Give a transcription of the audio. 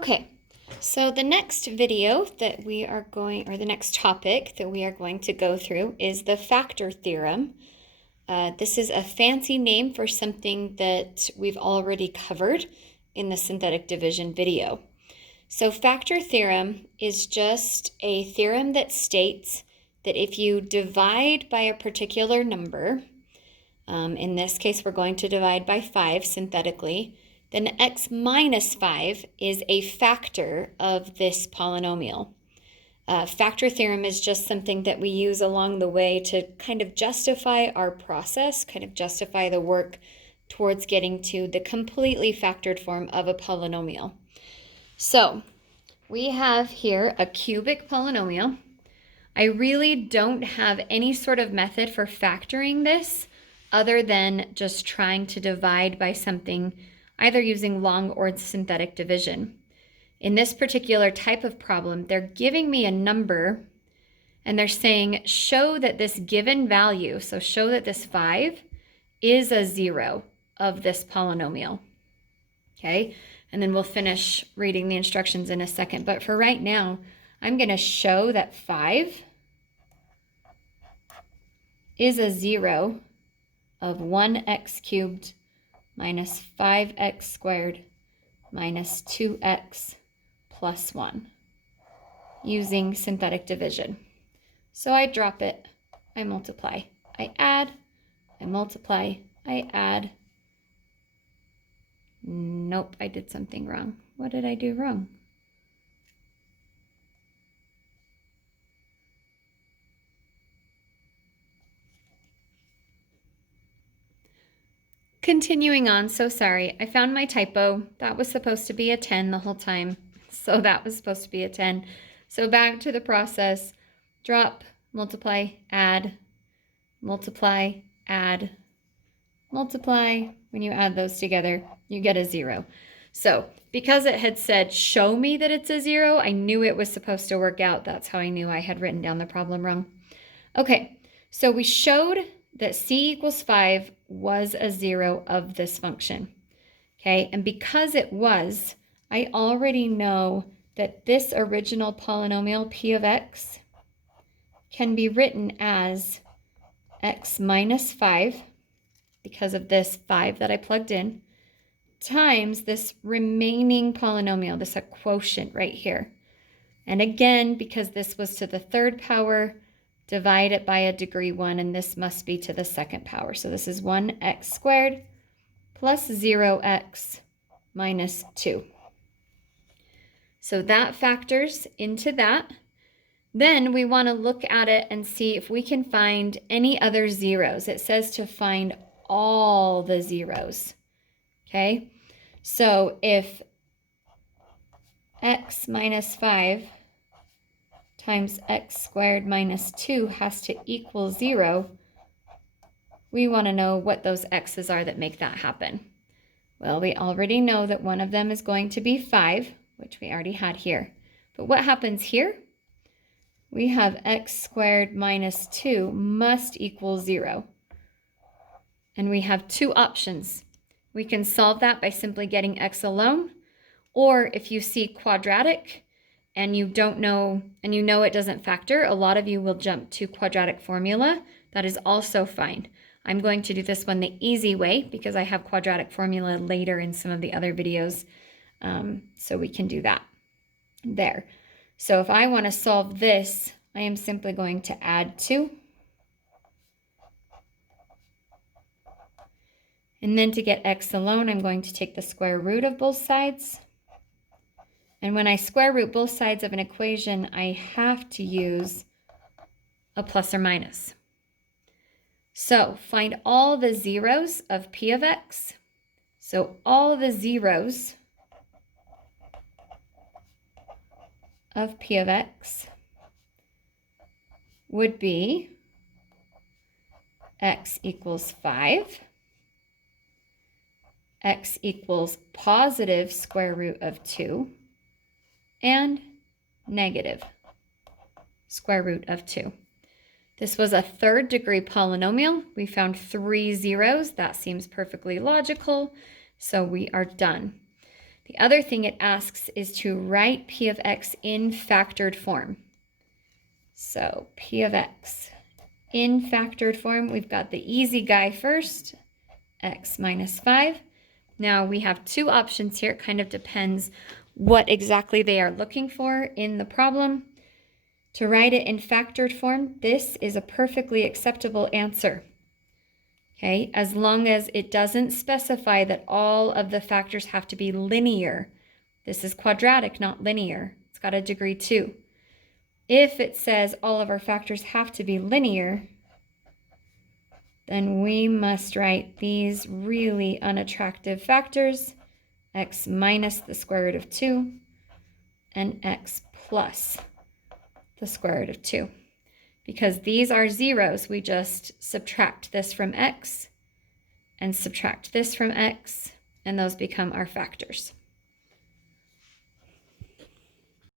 Okay, so the next video that we are going, or the next topic that we are going to go through is the factor theorem. This is a fancy name for something that we've already covered in the synthetic division video. So factor theorem is just a theorem that states that if you divide by a particular number, in this case we're going to divide by 5 synthetically, then x minus 5 is a factor of this polynomial. Factor theorem is just something that we use along the way to kind of justify our process, kind of justify the work towards getting to the completely factored form of a polynomial. So we have here a cubic polynomial. I really don't have any sort of method for factoring this other than just trying to divide by something either using long or synthetic division. In this particular type of problem, they're giving me a number and they're saying, show that this given value, so show that this 5 is a 0 of this polynomial. Okay, and then we'll finish reading the instructions in a second. But for right now, I'm going to show that 5 is a 0 of 1x cubed minus 5x squared minus 2x plus 1 using synthetic division. So I drop it, I multiply, I add, I multiply, I add. Nope, I did something wrong. What did I do wrong? Continuing on, so sorry, I found my typo. That was supposed to be a 10 the whole time. So that was supposed to be a 10. So back to the process, drop, multiply, add, multiply, add, multiply. When you add those together, you get a 0. So because it had said, show me that it's a 0, I knew it was supposed to work out. That's how I knew I had written down the problem wrong. Okay, so we showed that c equals 5 was a 0 of this function. Okay, and because it was, I already know that this original polynomial p of x can be written as x minus 5, because of this 5 that I plugged in, times this remaining polynomial, this quotient right here. And again, because this was to the third power, divide it by a degree 1, and this must be to the second power. So this is 1x squared plus 0x minus 2. So that factors into that. Then we want to look at it and see if we can find any other zeros. It says to find all the zeros. Okay, so if x minus 5 times x squared minus 2 has to equal 0, we want to know what those x's are that make that happen. Well, we already know that one of them is going to be 5, which we already had here. But what happens here? We have x squared minus 2 must equal 0. And we have two options. We can solve that by simply getting x alone, or if you see quadratic and you don't know, and you know it doesn't factor, a lot of you will jump to quadratic formula. That is also fine. I'm going to do this one the easy way because I have quadratic formula later in some of the other videos, so we can do that there. So if I want to solve this, I am simply going to add 2. And then to get x alone, I'm going to take the square root of both sides. And when I square root both sides of an equation, I have to use a plus or minus. So find all the zeros of p of x. So all the zeros of p of x would be x equals 5, x equals positive square root of 2, and negative square root of 2. This was a third degree polynomial. We found 3 zeros. That seems perfectly logical, so we are done. The other thing it asks is to write p of x in factored form. So p of x in factored form, we've got the easy guy first, x minus 5. Now we have two options here. It kind of depends what exactly they are looking for in the problem. To write it in factored form, this is a perfectly acceptable answer. Okay, as long as it doesn't specify that all of the factors have to be linear. This is quadratic, not linear. It's got a degree 2. If it says all of our factors have to be linear, then we must write these really unattractive factors, x minus the square root of 2 and x plus the square root of 2. Because these are zeros, we just subtract this from x and subtract this from x, and those become our factors.